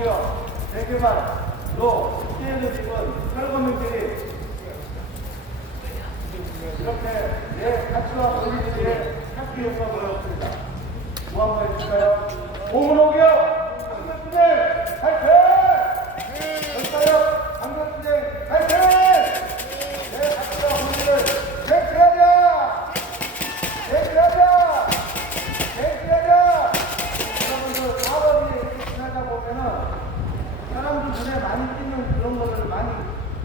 공무노기업 재개발로 피해를 입은 철거민들이 이렇게 내 가치와 권리들에 찾기 위해서 노력했습니다. 뭐 한번 해줄까요? 공무노기업 강력투쟁 파이팅! 전사역 강력투쟁 파이팅! 내 가치와 권리를 쟁취하자! 쟁취하자! 쟁취하자! 여러분들 사업이 이렇게 지나다 보면은 사람들 눈에 많이 띄는 그런 거를 많이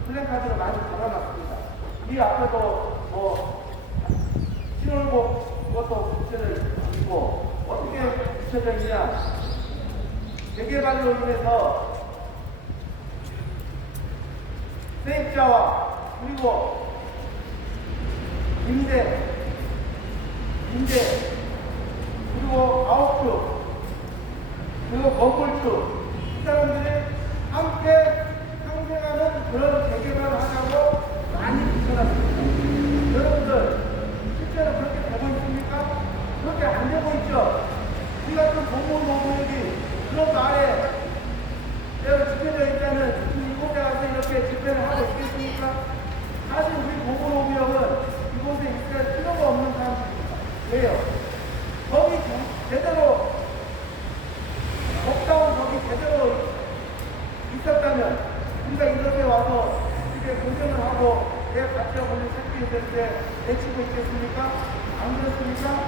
플랜카드로 많이 걸어놨습니다. 이 앞에도 신혼복 그것도 붙여져 있고 어떻게 붙여져 있냐? 재개발로 인해서 세입자와 그리고 임대 그리고 아웃주 그리고 건물주 이 사람들이 함께 상생하는 그런 재개발을 하자고 많이 붙여놨습니다. 여러분들 실제로 그렇게 되고 있습니까? 그렇게 안 되고 있죠? 우리 같은 공무노무역이 그런 말에 내가 지켜져 있다는 이곳에 와서 이렇게 집회를 하고 있겠습니까? 사실 우리 공무노무역은 이곳에 있을 필요가 없는 사람들입니다. 왜요? 거기 제대로 법다운 거기 제대로 있었다면 우리가 이렇게 와서 이렇게 공연을 하고 내 가치와 권리 찾기 위해서 때 내치고 있겠습니까? 안 그렇습니까?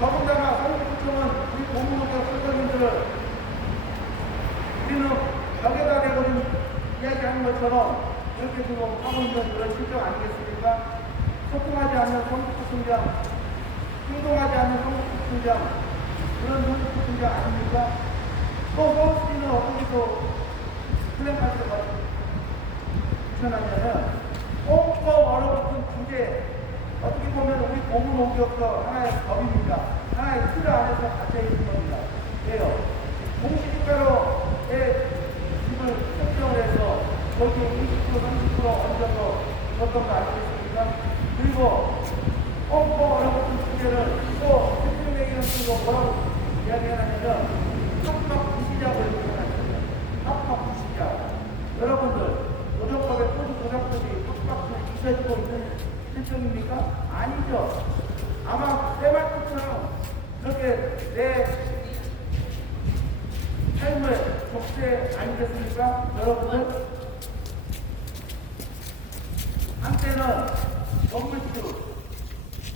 더군다나 서울구청은 우리 공무노기업 설거민들을 우리는 벽에다 내버린 이야기하는 것처럼 이렇게 지금 하고 있는 그런 실정 아니겠습니까? 소통하지 않는 성북구 총장, 행동하지 않는 성북구 총장, 그런 성북구 총장 아닙니까? 또 서울시는 어떻게 또 플랜카드가 붙여놨냐면 꽁꽁 얼어붙은 주제, 어떻게 보면 우리 공무노기업도 하나의 법입니다. 하나의 틀 안에서 갇혀있는 겁니다. 왜요? 공시지가로의 집을 설정을 해서 거기에 20% 30% 얹어서 줬던 거 아니겠습니까? 그리고 꽁꽁 얼어붙은 주제를 또 대통령에게는 쓰고 뭐라고 이야기하냐면 합법 부시자고 이렇게 해놨습니다. 합법 부시자. 여러분들 노동법의 토지 조작법이 합법을 지켜지고 있는 실정입니까? 아니죠. 아마 때마침처럼 그렇게 내 삶의 독재 아니겠습니까? 여러분들 한때는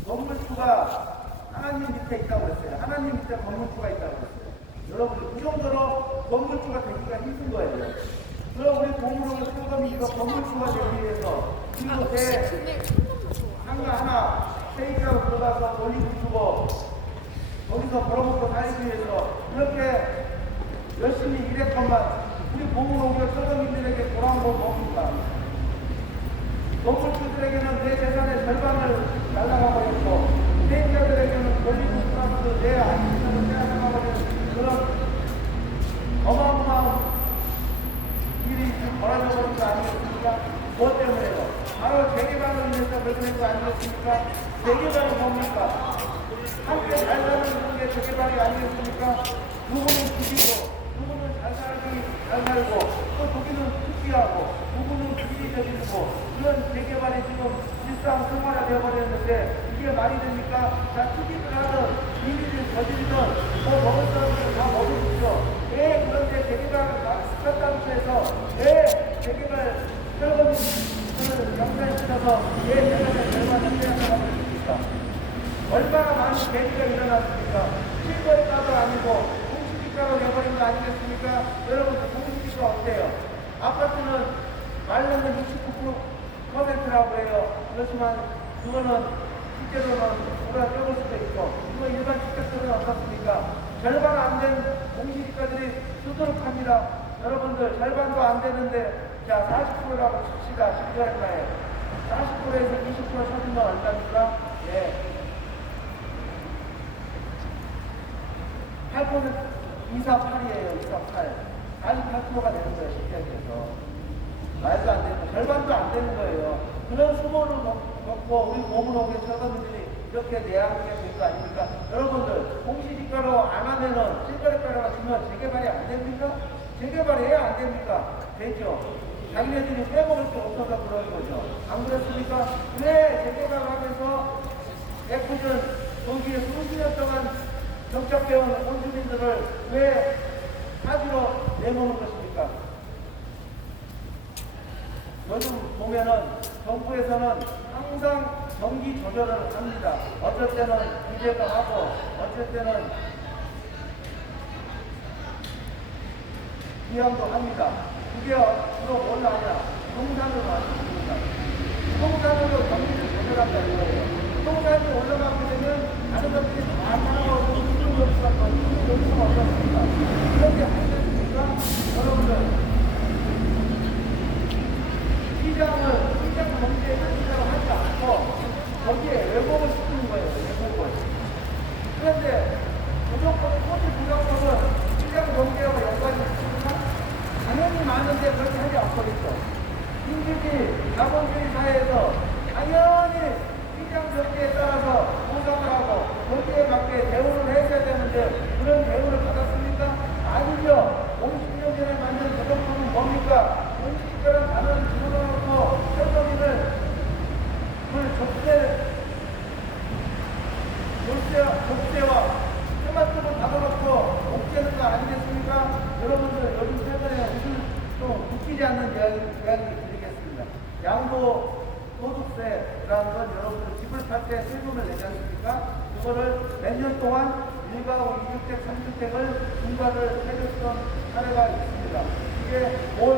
건물주가 하나님 밑에 있다고 그랬어요. 하나님 밑에 건물주가 있다고 그랬어요. 여러분 그 정도로 건물주가 되기가 힘든 거예요. 그럼 우리 공무원의 소감이 이거 건물주가 되기 위해서 이곳에 상가 하나 세입자로 들어가서 올리고 주고 거기서 벌어먹고 살기 위해서 이렇게 열심히 일했건만 우리 공무원의 소감인들에게 돌아온 건 뭡니까? 건물주들에게는 내 재산의 절반을 날라가고 있고 세입자들에게는 권리금 플러스 내 안전을 빼앗아가버리는 그런 어마어마한 일이 벌어져 버린 거 아니겠습니까? 뭐 때문에요? 바로 재개발로 인해서 그런 거 아니겠습니까? 재개발은 뭡니까? 함께 잘 사는 게 재개발이 아니겠습니까? 누구는 죽이고, 누구는 잘 살고, 또 누구는 투기하고, 누구는 비리 저지르고, 그런 재개발이 지금 일상 생활화 되어버렸는데, 이게 말이 됩니까? 자, 투기를 하든, 비리를 저지르든, 뭐 먹을 사람들은 다 먹으시죠. 왜 그런데 재개발을 시켰다고 해서 왜 재개발 철거민을 영상시켜서 왜 재개발 절반을 빼앗아가고 있습니까? 얼마나 많은 대리가 일어났습니까? 실거래가도 아니고 공시지가로 내버린 거 아니겠습니까? 여러분 공시지가 어때요? 아파트는 말로는 69%라고 해요. 그렇지만 그거는 실제로는 누가 적을 수도 있고 그거 일반 주택들은 어떻습니까? 절반 안 된 공시지가들이 수두룩합니다. 여러분들 절반도 안 되는데 자 40%라고 칩시다. 쉽게할까요? 40%에서 20% 쳐주면 얼마입니까? 예. 8% 248이에요. 248. 48%가 되는 거예요. 쉽게 해서. 말도 안 되는 거. 절반도 안 되는 거예요. 그런 수모를 먹고 우리 공무원의 철거민들이 이렇게 내양하게 된 거 아닙니까? 여러분들 공시지가로 안 하면은 실거래가로가 주면 재개발이 안 됩니까? 재개발해야 안 됩니까? 되죠. 자기네들이 빼먹을 게 없어서 그런 거죠. 안 그렇습니까? 왜 재개발을 하면서 애꿎은 거기에 수십 년 동안 정착해온 원주민들을 왜 사지로 내놓는 것입니까? 요즘 보면은 정부에서는 항상 정기 조절을 합니다. 어쩔 때는 규제도 하고, 어쩔 때는 비양도 합니다. 그게 주로 뭘 하냐? 부동산으로 하십니다. 부동산으로 경기를 조절한다 이거예요. 부동산이 올라가게 되면 다른 것들이 다 따라오고 힘을 없을 수가 없습니다. 그런데 하셨습니까? 여러분들 시장 경제에 시장을 하지 않고 거기에 왜곡을 시키는 거예요. 왜곡을. 그런데 무조건 토지 부정법은 시장 경제하고 연관이 있습니까? 당연히 많은데 그렇게 하지 않거든요. 민주주의, 자본주의 사회에서 당연히 시장 경제에 따라서 보상을 하고 거기에 맞게 대우를 해줘야 되는데 그런 대우를 받았습니까? 아니죠. 50년 전에 만든 부정법은 뭡니까? 원칙적인 단어를 집어넣고 현금인을 족쇄와 스마트폰 닫아놓고 옥죄는 거 아니겠습니까? 여러분들 요즘 최근에 무슨 좀 웃기지 않는 이야기 드리겠습니다. 양도소득세라는 건 여러분들 집을 팔 때 세금을 내지 않습니까? 그거를 몇 년 동안 1가구 2주택, 3주택을 중과를 해줬던 사례가 있습니다. 이게 5월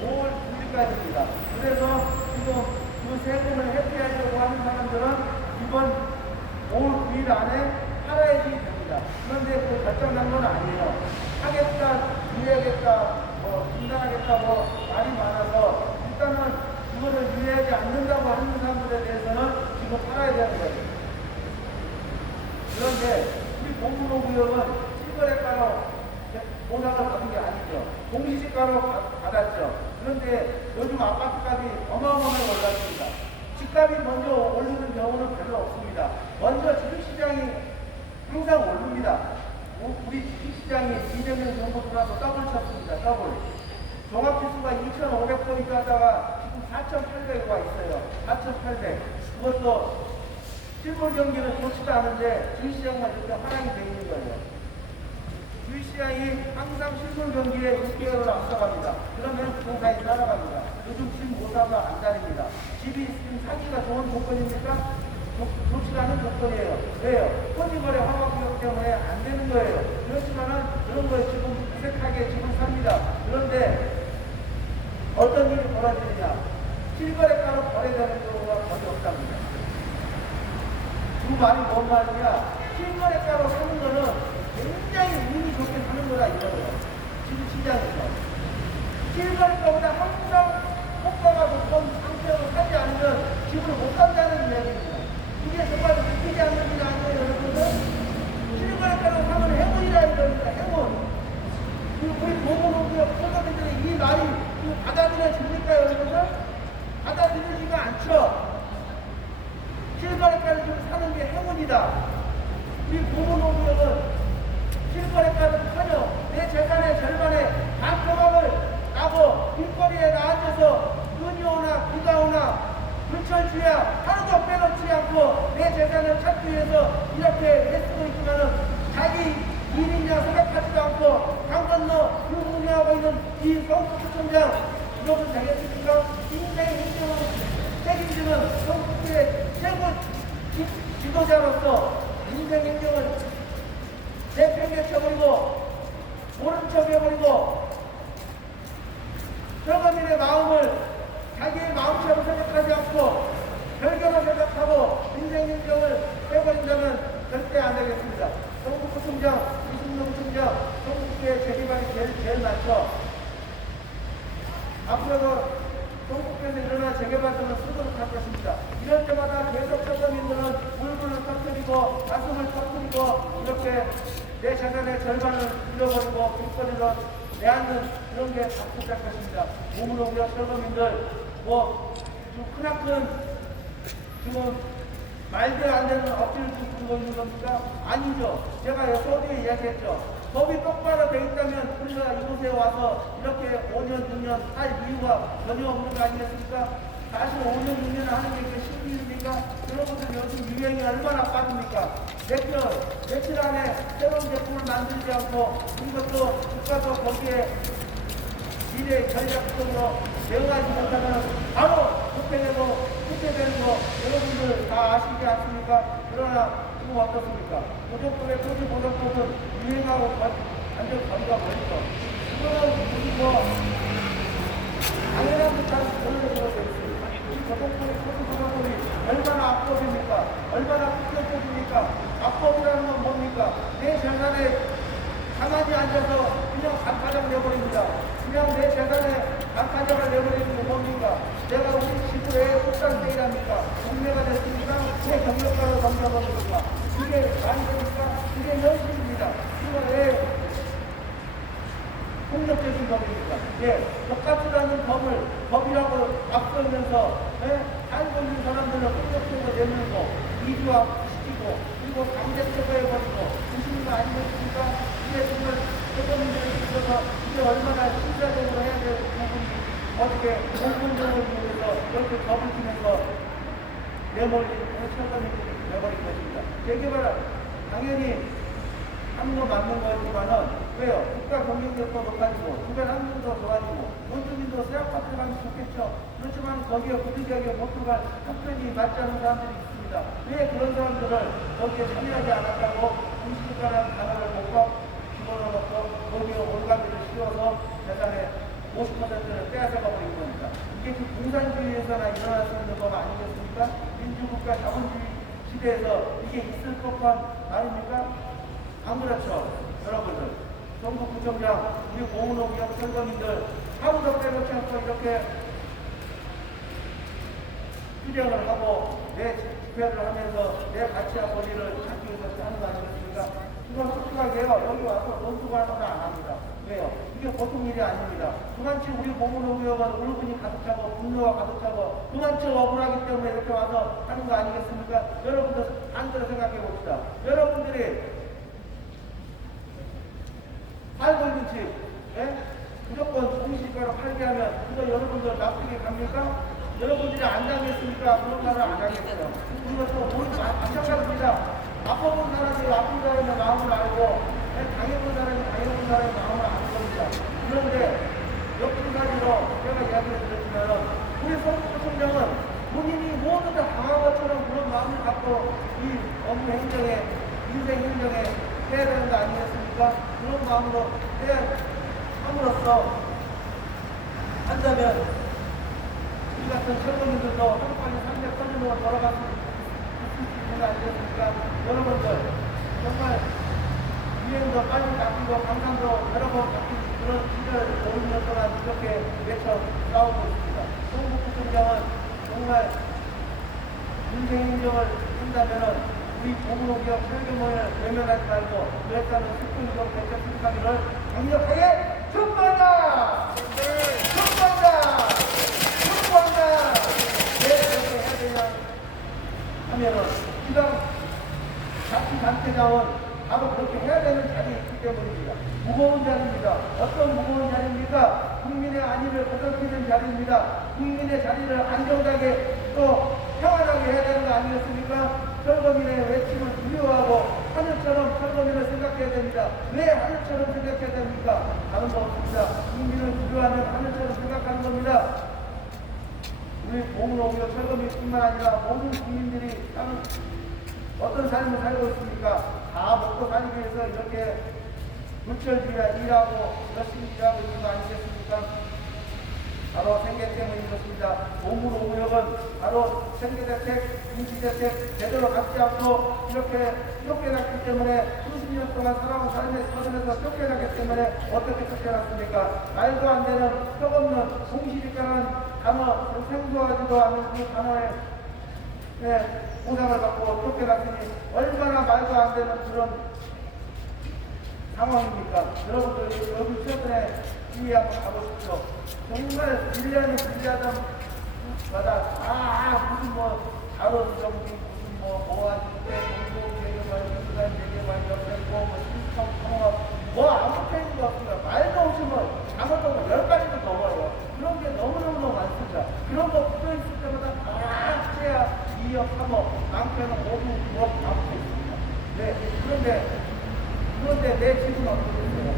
9일까지입니다. 그래서 지금 그 세금을 회피하려고 하는 사람들은 이번 5월 9일 안에 팔아야지 됩니다. 그런데 그 결정난 건 아니에요. 하겠다, 유예하겠다, 중단하겠다, 말이 많아서 일단은 그거를 유예하지 않는다고 하는 사람들에 대해서는 지금 팔아야 되는 거예요. 그런데 우리 공무노구역은 실거래가로 보상을 받은 게 아니죠. 공시지가로 받았죠. 그런데 요즘 아파트값이 어마어마하게 올랐습니다. 집값이 먼저 오르는 경우는 별로 없습니다. 먼저 주식시장이 항상 오릅니다. 우리 주식시장이 이재명 정부 들어와서 더블 쳤습니다. 더블. 종합지수가 2,500포인트 하다가 지금 4,800가 있어요. 4,800. 그것도 실물 경기는 좋지도 않은데 주식시장만 이렇게 하락이 되어 있는 거예요. 주식시장이 항상 실물 경기에 6개월을 앞서갑니다. 그러면 부동산이 따라갑니다. 요즘 집 못 사면 안 다닙니다. 집이 지금 사기가 좋은 조건입니까? 좋지 않은 조건이에요. 왜요? 토지거래 허가구역 때문에 안 되는 거예요. 그렇지만은 그런 걸 지금 무색하게 집을 삽니다. 그런데 어떤 일이 벌어지느냐? 실거래가로 거래되는 경우가 거의 없답니다. 그 말이 뭔 말이냐? 실거래가로 사는 거는 굉장히 운이 좋게 사는 거라 이거예요. 지금 시장에서. 실거래가보다 항상 효과가 높은 상태로 사지 않으면 집을 못 산다는 이야기입니다. 이게 정말 웃기지 않는 일 아니에요, 여러분들? 실거래가로 사면 행운이라 이겁니다, 행운. 우리 보건노구역 소가민들이 이 말이 받아들여집니까, 여러분들? 받아들여지가 않죠. 실거래가를 좀 사는 게 행운이다. 우리 보건노구역은 실거래가는커녕 내 재산의 절반의 반토막을 나고 길거리에 앉아서 눈이 오나 비가 오나 불철주야 하루도 빼놓지 않고 내 재산을 찾기 위해서 이렇게 애쓰고 있지만은 자기 일이냐 생각하지도 않고 강 건너 유무하고 있는 이 성북구청장 이러면 되겠습니까? 인생 행정을 책임지는 성북구의 최고 지도자로서 인생 행정을 내팽개쳐버리고 모른 척 해버리고 서거민의 마음을 자기의 마음처럼 생각하지 않고 별개로 생각하고 인생 행정을 해버린다면 절대 안 되겠습니다. 성북구청장, 이승용 청장, 성북구의 재개발이 제일 많죠. 앞으로도 성북구에서 일어날 재개발들은 쓰도록 할 것입니다. 이럴 때마다 계속 서거민들은 울분을 터뜨리고 가슴을 터뜨리고 이렇게 내 재산의 절반을 잃어버리고 길거리로 내앉는 그런 게 바뀌어질 것입니다. 몸으로 우리 서거민들 좀 크나큰 지금 말도 안 되는 억지를 부리고 있는 겁니까? 아니죠. 제가 서두에 이야기했죠. 법이 똑바로 돼 있다면 우리가 이곳에 와서 이렇게 5년, 6년 할 이유가 전혀 없는 거 아니겠습니까? 다시 5년, 6년 하는 게 이렇게 신기입니까? 여러분들 요즘 유행이 얼마나 빠릅니까? 며칠 안에 새로운 제품을 만들지 않고 이것도 국가도 거기에 미래 전략적으로 대응하지 못하면 바로 후퇴되는 거 여러분들 다 아시지 않습니까? 그러나 지금 어떻습니까? 토지보존법은 유행하고 완전 거리가 멀죠. 그거는 무슨 당연한 듯한 그런 식으로 되어 있습니다. 토지보존법이 얼마나 악법입니까? 얼마나 폭력적입니까? 악법이라는 건 뭡니까? 내 재산에 가만히 앉아서 그냥 반타작 내버립니다. 그냥 내 재산에 반타작을 내버리는 게 뭡니까? 내가 우리 지구에 옥상세일합니까? 국내가 됐으니까 내 경력가로 넘겨버립니까? 그게 말이 됩니까? 그게 현실입니다. 이거 왜 폭력적인 법입니까? 예, 똑같으라는 법이라고 앞서면서 살고 있는 사람들을 폭력적으로 내밀고 이주화시키고 그리고 강제적으로 해버리고 무슨 거 아니겠습니까? 이게 정말 세금들에 있어서 이게 얼마나 신사적으로 해야 될 부분이 어떻게 공공정을 위해서 이렇게 법을 지면서 내몰린 철거민이 내버릴 것입니다. 재개발 당연히 하는 거 맞는 거지만은 왜요? 국가 경쟁력도 높아지고 주변 환경도 좋아지고 원주민도 새 아파트 가면 좋겠죠. 그렇지만 거기에 구비지역에 못 들어갈 형편이 맞지 않은 사람들이 있습니다. 왜 그런 사람들을 거기에 참여하지 않았다고 공시지가라는 단어를 못 집어넣어놓고 거기에 올가미를 씌워서 재산의 50%를 빼앗아가 버린 겁니다. 이게 지금 공산주의에서나 일어날 수 있는 법 아니겠습니까? 민주국가 자본주의 시대에서 이게 있을 법한 말입니까? 안 그렇죠. 여러분들 정부구청장 우리 공무노기업 철거민들 하루도 빼놓지 않고 이렇게 투쟁을 하고 내 집회를 하면서 내 가치와 권리를 찾기 위해서 하는 거 아니겠습니까? 이건 솔직하게요. 여기 와서 논두가 하는 안 합니다. 왜요? 이게 보통 일이 아닙니다. 그만치 우리 공무노기업은 울분이 가득 차고 분노가 가득 차고 그만치 억울하기 때문에 이렇게 와서 하는 거 아니겠습니까? 여러분들 반대로 생각해 봅시다. 여러분들이 살고 있는 집, 무조건 공시지가로 팔게 하면 그거 여러분들 납득이 갑니까? 여러분들이 안 당했습니까? 그런 말을 안 하겠어요. 이것도 마찬가지입니다. 아파본 사람이 아픈 사람의 마음을 알고 당해본 사람이 당해본 사람의 마음을 아는 겁니다. 그런데 역순가지로 제가 이야기를 드렸지만 우리 서울구청장은 본인이 모두 다 당한 것처럼 그런 마음을 갖고 이 업무 행정에 인생 행정에 해야 되는 거 아니겠습니까? 그런 마음으로 해야 함으로써 한다면 우리 같은 철거민들도 하루빨리 삶의 터전으로 돌아갈 수 있는 거 아니겠습니까? 여러분들 정말 유행도 빨리 바뀌고 강산도 여러 번 바뀐 그런 시절 5년 동안 이렇게 외쳐 싸우고 있습니다. 서울구청장은 정말 인생 행정을 한다면은 우리 공무노기업 설계모를 외면하지 말고 일단은 숙공이동 대책 수립하기를 강력하게 촉구한다! 촉구한다! 촉구한다! 왜 그렇게 해야 되냐 하면은 지방 자치단체장은 바로 그렇게 해야 되는 자리에 있기 때문입니다. 무거운 자리입니다. 어떤 무거운 자리입니까? 국민의 안위를 보장하는 자리입니다. 국민의 자리를 안정하게 또 평안하게 해야 되는 거 아니겠습니까? 철거민의 외침을 두려워하고 하늘처럼 철거민을 생각해야 됩니다. 왜 하늘처럼 생각해야 됩니까? 다른 거 없습니다. 국민을 두려워하는 하늘처럼 생각하는 겁니다. 우리 공무노기업 철거민뿐만 아니라 모든 국민들이 사는 어떤 삶을 살고 있습니까? 다 먹고 살기 위해서 이렇게 물질주의에 일하고 열심히 일하고 있는 거 아니겠습니까? 바로 생계 때문인 것입니다. 공무노기업은 바로 생계대책, 임시대책 제대로 갖지 않고 이렇게 쫓겨났기 때문에 수십 년 동안 살아온 삶의 터전에서 쫓겨났기 때문에 어떻게 쫓겨났습니까? 말도 안 되는 썩없는 공시지가라는 단어, 생소하지도 않은 그 단어에 보상을 받고 쫓겨났으니 얼마나 말도 안 되는 그런 상황입니까? 여러분들 여기 최근에 주위 한번 가보십시오. 정말 1년에 1년마다 무슨 자원 정비 무슨 모아줄 때 공공재개발, 민간재개발, 연맹고, 신청, 통합 3억, 많게는 5억, 9억 받고 있습니다. 네, 그런데 내 집은 어떻게 됐어요?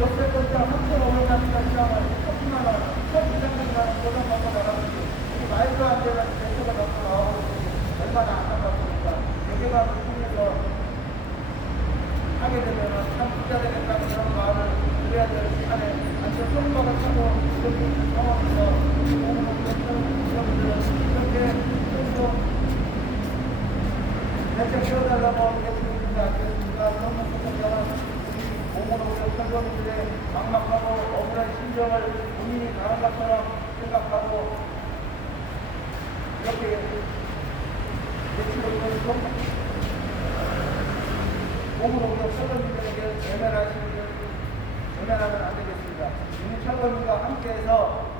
역세 건자 3,500만원짜리 시장을 1,000만원, 1,200만원 보상받고 나가는데 말도 안 되는 대표가 갖고 나오고 얼마나 안타깝습니까? 대개방을 통해서 하게 되면 참 부자 되겠다는 그런 마음을 그래야 될 시간에 완전 손바닥 차고 이렇게 있는 상황에서 공무원 여러분들은 이렇게 좀더 대책 세워달라고 얘기해주시지 않겠습니까? 그런 분들은 공무원 설교민들의 막막하고 억울한 심정을 본인이 당한 것처럼 생각하고 이렇게 외치고 있는 공무원 설교민들에게 외면하면 안 되겠습니다. 윤철원과 함께해서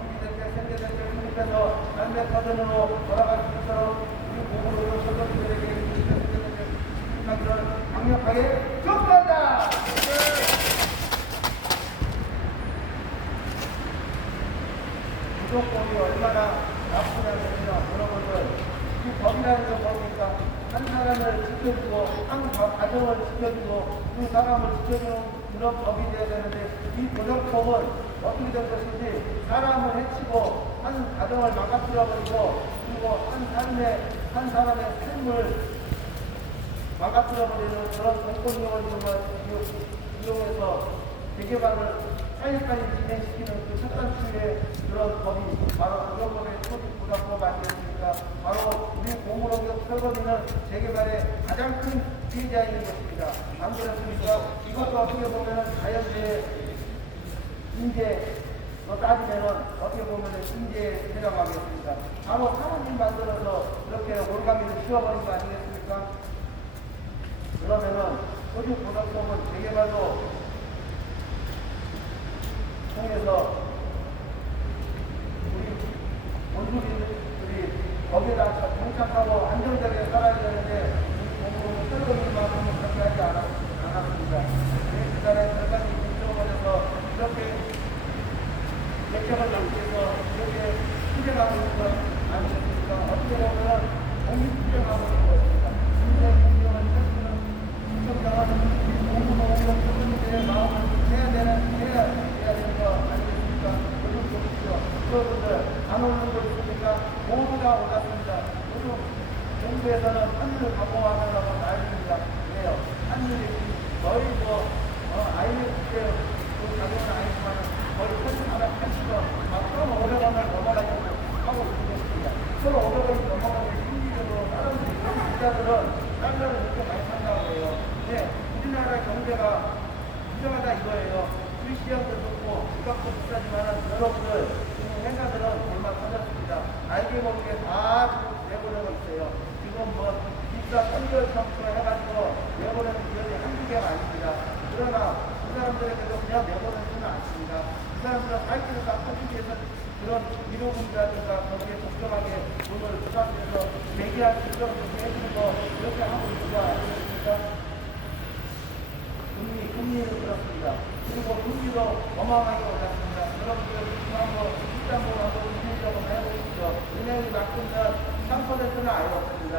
우리 세계대책 수립해서 안백화전으로 돌아갈 수 있도록 우리 공무원 설교민들에게 세계대책 수립하기를 강력하게 촉구한다! 구독법이 얼마나 나쁘냐면요, 여러분들. 이 법이라는 건 뭡니까? 한 사람을 지켜주고, 한 가정을 지켜주고, 그 사람을 지켜주는 그런 법이 되어야 되는데, 이 도덕법은 어떻게 된 것인지, 사람을 해치고, 한 가정을 망가뜨려버리고, 그리고 한 사람의 삶을 망가뜨려버리는 그런 공권력을 이용해서 재개발을 빨리빨리 진행시키는 그 첫 단추의 그런 법이 바로 도덕법의 초기부담법 아니겠습니까? 바로 우리 공무원격 설거지는 재개발의 가장 큰 피해자인 것입니다. 안 그렇습니까? 이것도 어떻게 보면 자연재해 인재로 따지면 어떻게 보면 인재에 해당하겠습니다. 바로 사모님 만들어서 이렇게 올가미를 씌워버린 거 아니겠습니까? 그러면은 소주도덕법은 재개발도 통해서 우리 원주민들이 거기에다 정착하고 안정되게 살아야 되는데 공무원 설거지만큼은 그렇게 하지 않았습니다. 그 달에 절간이 인정원에서 이렇게 대책을 남기해서 이렇게 투쟁하고 있는 것 아니겠습니까? 어떻게 보면 독립투쟁하고 있는 것입니다. 근데 공무원 설거지는 시청자가 공무원 설거지의 마음을 해야 되는 거 아니겠습니까? 요즘 보십시오. 여러분들 안 오는 거 있으니까 모두 다 올랐습니다. 요즘 정부에서는 환율을 강화하려고 난립니다. 왜요? 환율이 거의 IMF 때 가격은 아니지만 거의 1,480원, 1,500원을 넘어가려고 하고 있습니다. 1,500원이 넘어가면 심리적으로 다른 부자들은 달러를 이렇게 많이 산다고 해요. 근데 우리나라 경제가 부정하다 이거예요. 우리 시장도 좋고 주값도 비싸지만 여러분들 지금 회사들은 얼마 터졌습니다. 알게 모르게 다 내보내고 있어요. 지금 비싸 선별 청구를 해가지고 내보내는 기업이 한두 개가 아닙니다. 그러나 그 사람들에게도 그냥 내보내지는 않습니다. 그 사람들은 살기를 딱 하기 위해서 그런 위로금이라든가 거기에 적정하게 돈을 부담해서 대기할 수 있도록 해주는 거 이렇게 하고 있는 거 아니겠습니까? 금리는 그렇습니다. 그리고 금리도 어마어마하게 올랐습니다. 여러분들 한번 시장보하고 금리라고 해보십시오. 은행이 맡으면 3%는 아예 없습니다.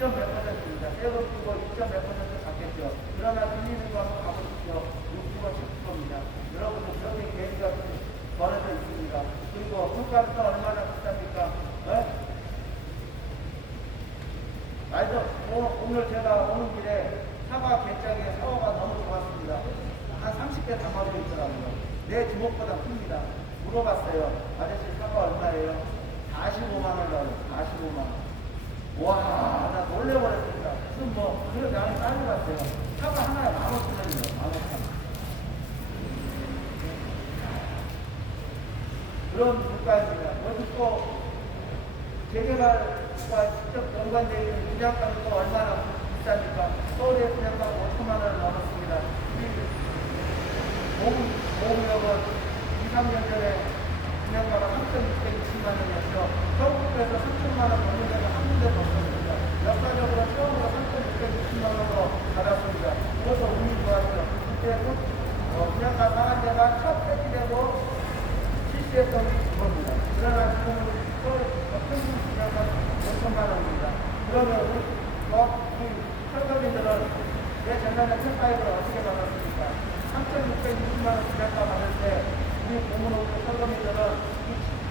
2.몇 %입니다. 세금 주고 2.몇% 받겠죠. 그러나 금리는 거 한번 가보십시오. 60%, 70%입니다. 여러분들 그렇게 계기가 벌어져 있습니다. 그리고 물가는 얼마나 비쌉니까? 오늘 제가 오는 길에 사과 개짝에 사과가 너무 좋았습니다. 한 30개 담아져 있더라고요. 내 주먹보다 큽니다. 물어봤어요. 아저씨 사과 얼마예요? 45만원이라고. 45만원. 와, 나 놀래버렸습니다. 무슨 그래 나는 따져봤어요. 사과 하나에 15,000원이에요. 15,000원. 그런 물가입니다. 여기 또 재개발과 직접 연관되어 있는 분양가는 또 얼마나 비쌉니까? 서울의 분양가 5천만원을 넘었습니다. 보험력은 2, 3년 전에 분양가가 3,620만원이었죠. 서울에서 3천만원 넘는 데가 한 군데도 없었습니다. 역사적으로 처음으로 3,620만원으로 받았습니다. 그것도 운이 좋았죠. 그때 분양가 상한 데가 첫 폐지되고 실시했던 겁니다. 그러나 지금은 서울 평균 분양가가 그러면 우리 설거지들은 내 재산의 책가액을 어떻게 받았습니까? 3,620만 원 분양가 받을 때 우리 공무원들 설거지들은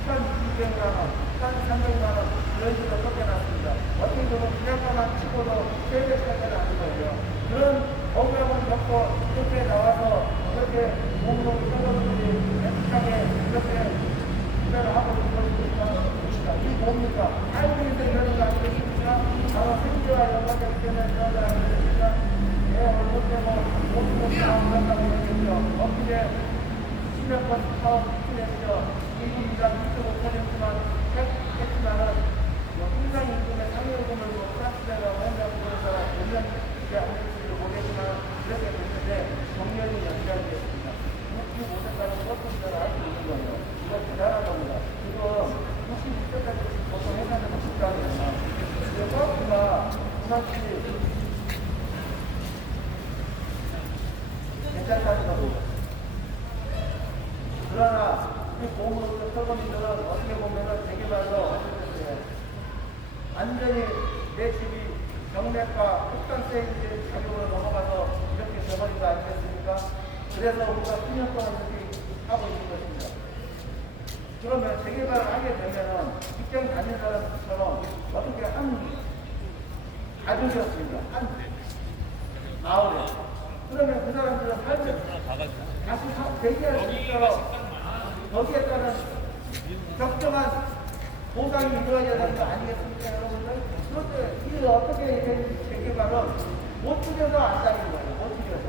1,200만 원, 1,300만 원 이런 식으로 섞여놨습니다. 어떻게 보면 분양가만 치고도 세배 차이가 나는 거예요. 그런 억울함을 겪고 이렇게 나와서 이렇게 공무원 설거지들이 애틋하게 이렇게 분양을 하고 있는 것입니까? 이게 뭡니까? 할머니들 이러는 거 아니겠습니까? 바로 생계와 연관되기 때문에 그런 거 아니겠습니까? 내 얼굴 때문에 모든 사업 한다고 얘기했죠. 어떻게 10몇 번 사업 했죠. 1분당 2.5%만 했지만은 통장 임금의 상여금을 플러스되라고 한다고 해서 5년 이제 안 될지도 모르겠지만 이렇게 됐는데 정년이 연장되었습니다. 65세까지 버튼들을 할 수 있는 거예요. 이거 대단한 겁니다. 이거 66세까지 보통 회사는 직장이에요. 이거 버튼가 그만큼 괜찮다는 겁니다. 그러나 우리 보험으로서 설거지들은 어떻게 보면은 재개발로 어떻게 완전히 내 집이 경매가 특단세일 가격으로 넘어가서 이렇게 돼버린 거 아니겠습니까? 그래서 우리가 10년 동안 이렇게 하고 있는 것입니다. 그러면 재개발을 하게 되면은 직장 다니는 사람처럼 어떻게 한 가족이었습니다. 한 마을에. 그러면 그 사람들은 살면 다시 대기할 수 있도록 거기에 따른 적정한 보상이 이루어져야 되는 거 아니겠습니까, 여러분들? 그런데 이게 어떻게 된 재개발은 못 죽여서 안 다니는 거예요, 못 죽여서.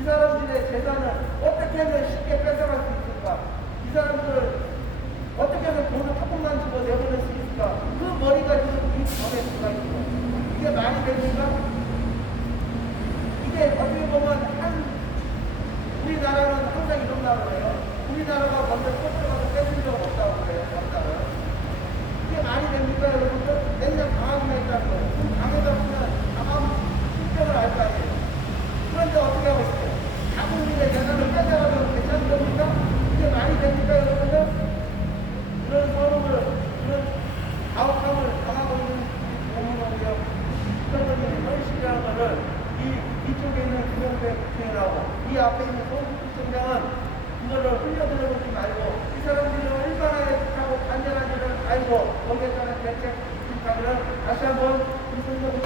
이 사람들의 재산을 어떻게 하면 쉽게 뺏어갈 수 있을까? 이 사람들 어떻게 해서 돈을 조금만 주고 내보낼 수 있을까? 그 머리가 지금 이 전에 들어가 있는 거예요. 이게 말이 됩니까? 이게 어떻게 보면 우리나라는 항상 이런 말을 해요. 우리나라가 먼저 쫓겨가서 뺏은 적 없다고 그래요, 정답은. 이게 말이 됩니까, 여러분들? 맨날 강하기만 했다는 거예요. 그럼 강하다 보면 강함 실정을 알 거 아니에요. 그런데 어떻게 하고 있어요? 자국민의 재산을 뺏어가면 괜찮은 겁니까? 이게 말이 됩니까, 여러분들? 그런 서름을, 그런 가혹함을 당하고 있는 공무원이요. 설거지의 현실이라는 것을 이쪽에 있는 김영배 국회의원하고 이 앞에 있는 서울시청장은 이거를 흘려들어보지 말고 이 사람들이 얼마나 애틋하고 간절한 일을 알고 거기에 따른 대책 실패를 다시 한번 김성동